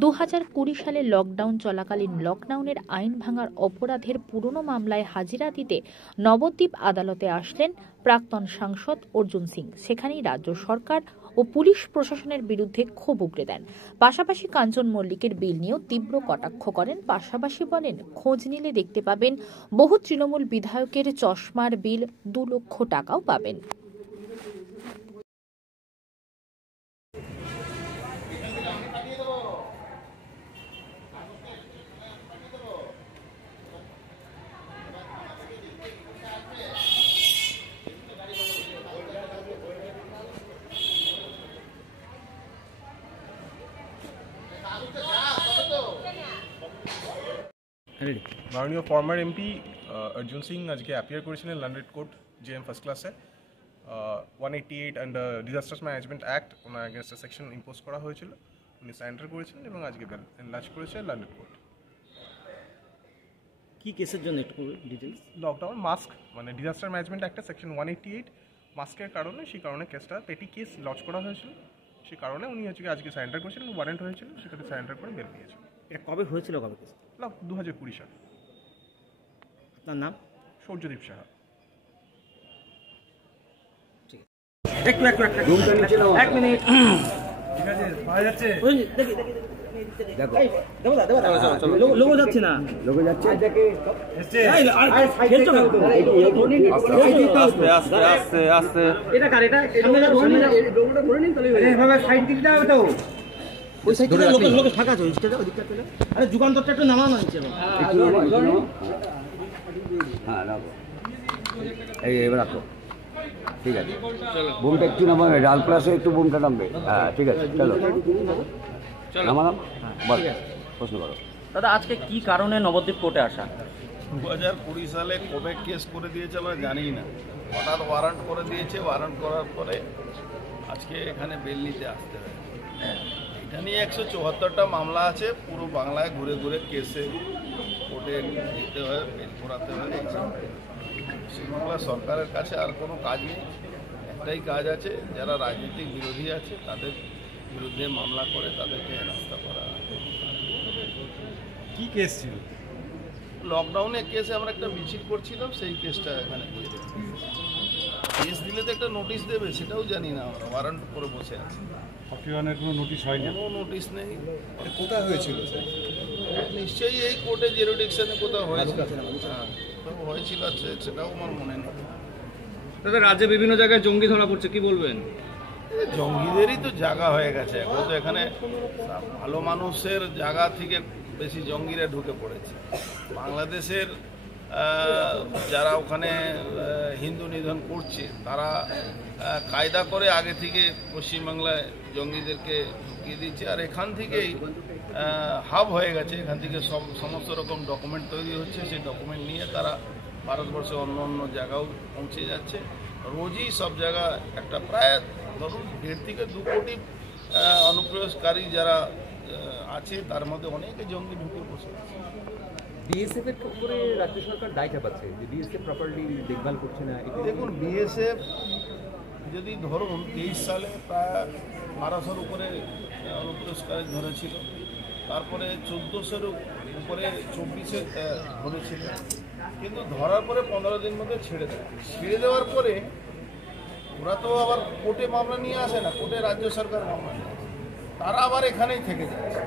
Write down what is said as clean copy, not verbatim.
2020 সালে লকডাউন চলাকালীন লকডাউনের আইন ভাঙার অপরাধের পুরনো মামলায় হাজিরা দিতে নবদ্বীপ আদালতে আসলেন প্রাক্তন সাংসদ অর্জুন সিং। সেখানেই রাজ্য সরকার ও পুলিশ প্রশাসনের বিরুদ্ধে ক্ষোভ উগরে দেন। পাশাপাশি কাঞ্চন মল্লিকের বিল নিয়েও তীব্র কটাক্ষ করেন। পাশাপাশি বলেন, খোঁজ নিলে দেখতে পাবেন বহু তৃণমূল বিধায়কের চশমার বিল 2 লক্ষ টাকাও পাবেন। মাননীয় ফর্মার এমপি অর্জুন সিং আজকে অ্যাপিয়ার করেছিলেন লন্ডন কোর্ট জেএম ফার্স্ট ক্লাসে 188 আন্ডার ডিজাস্টার ম্যানেজমেন্ট অ্যাক্ট ওনার এগেনস্টে সেকশন ইম্পোজ করা হয়েছিল। উনি সারেন্ডার করেছিলেন এবং আজকে এনলার্জ করেছে লন্ডন কোর্ট। কি কেসের জন্য একটু ডিটেইলস? লকডাউন মাস্ক মানে ডিজাস্টার ম্যানেজমেন্ট অ্যাক্টে সেকশন 188 মাস্কের কারণে, সেই কারণে কেসটা পেটি কেস লঞ্চ করা হয়েছিল। সেই কারণে উনি আজকে সারেন্ডার করেছিলেন, ওয়ারেন্ট হয়েছিল, সেখানে সারেন্ডার করে বের নিয়েছেন। এটা কবে হয়েছিল, কবে কেস? 2020 সালে। আপনার নাম? সূর্যদীপ সাহা। ঠিক আছে, একটু এক মিনিট। ঠিক আছে, পাওয়া যাচ্ছে? দেখো লোগো যাচ্ছে না, লোগো যাচ্ছে। আস্তে আস্তে এটা কার, এটা সামনে যাও, সামনে যাও, লোগোটা ধরে নিন তাহলে এইভাবে সাইড দিক দাও। তো ওই সাইডে লোকে ফাঁকা আছে, ওইটা ওদিকটা চলে। আরে যুগান্তরটা একটু নামাও না নিচে। হ্যাঁ রাখো, এই এবার রাখো। ঠিক আছে, বুমটা একটু নামাবে, ডাল প্লাসে একটু বুমটা নামবে। হ্যাঁ ঠিক আছে, চলো নামালাম। বল, প্রশ্ন করো। দাদা, আজকে কি কারণে নবদ্বীপ কোর্টে আসা? 2020 সালে কবে কেস করে দিয়েছে আমরা জানি না, হঠাৎ ওয়ারেন্ট করে দিয়েছে। ওয়ারেন্ট করার পরে আজকে এখানে বেল নিতে আসতে হয়। এটা নিয়ে 174টা মামলা আছে, পুরো বাংলায় ঘুরে ঘুরে কেসে কোর্টে যেতে হয়, বেল করাতে হয়। পশ্চিমবাংলা সরকারের কাছে আর কোনো কাজ নেই, একটাই কাজ আছে, যারা রাজনৈতিক বিরোধী আছে তাদের বিরুদ্ধে মামলা করে তাদেরকে হেনস্থা করা। কি কেস ছিল? লকডাউনের কেসে আমরা একটা মিছিল করছিলাম, সেই কেসটা এখানে কেস দিলে তো একটা নোটিশ দেবে, সেটাও জানি না। আমরা ওয়ারেন্ট করে বসে আছি, কোনো নোটিশ হয়নি? কোনো নোটিশ নেই। কোথায় হয়েছিল স্যার? নিশ্চয়ই এই কোর্টে জেরোডিকশনে কোথাও হয়েছিল। হ্যাঁ হয়েছিল, সেটাও আমার মনে নেই। দাদা, রাজ্যে বিভিন্ন জায়গায় জঙ্গি ধরা পড়ছে, কি বলবেন? জঙ্গিদেরই তো জায়গা হয়ে গেছে এখন, তো এখানে ভালো মানুষের জায়গা থেকে বেশি জঙ্গিরা ঢুকে পড়েছে। বাংলাদেশের যারা ওখানে হিন্দু নিধন করছে, তারা কায়দা করে আগে থেকে পশ্চিমবাংলায় জঙ্গিদেরকে ঢুকিয়ে দিচ্ছে। আর এখান থেকেই হাব হয়ে গেছে, এখান থেকে সমস্ত রকম ডকুমেন্ট তৈরি হচ্ছে। সেই ডকুমেন্ট নিয়ে তারা ভারতবর্ষে অন্য অন্য জায়গাও পৌঁছে যাচ্ছে। রোজই সব জায়গা একটা প্রায় ধরুন 1.5 থেকে 2 কোটি অনুপ্রবেশকারী যারা আছে, তার মধ্যে অনেকে জঙ্গি ঢুকে বসে আছে। বিএসএফ এর উপরে রাজ্য সরকার দায়টা পাচ্ছে যে বিএসএফ প্রপারলি দেখভাল করছে না। দেখুন, বিএসএফ যদি ধরুন 23 সালে প্রায় 1200-এর উপরে অনুপ্রবেশকারী ধরেছিল, তারপরে 1400-এর উপরে 24-এ ধরেছিল, কিন্তু ধরার পরে 15 দিন মধ্যে ছেড়ে দেয়। ছেড়ে দেওয়ার পরে ওরা তো আবার কোর্টে মামলা নিয়ে আসে না, কোর্টে রাজ্য সরকার মামলা নিয়ে আসে, তারা আবার এখানেই থেকে যাচ্ছে।